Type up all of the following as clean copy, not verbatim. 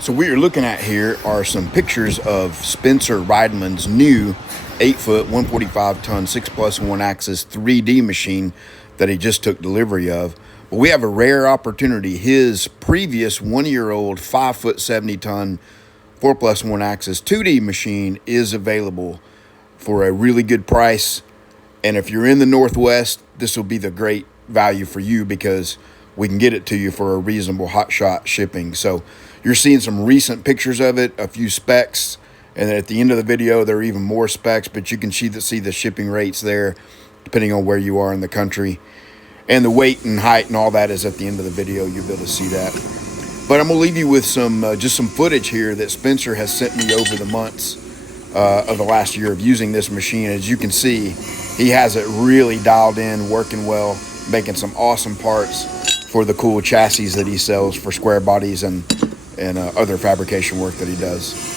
So what you're looking at here are some pictures of Spencer Reidman's new 8-foot, 145-ton, 6+1 axis 3D machine that he just took delivery of. But we have a rare opportunity. His previous 1-year-old 5-foot, 70-ton, 4+1 axis 2D machine is available for a really good price. And if you're in the Northwest, this will be the great value for you because we can get it to you for a reasonable hotshot shipping. So you're seeing some recent pictures of it, a few specs, and then at the end of the video, there are even more specs, but you can see the shipping rates there, depending on where you are in the country. And the weight and height and all that is at the end of the video. You'll be able to see that. But I'm going to leave you with some just some footage here that Spencer has sent me over the months of the last year of using this machine. As you can see, he has it really dialed in, working well, making some awesome parts for the cool chassis that he sells for square bodies and other fabrication work that he does.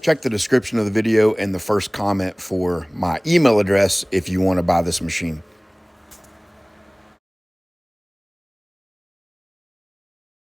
Check the description of the video and the first comment for my email address if you want to buy this machine.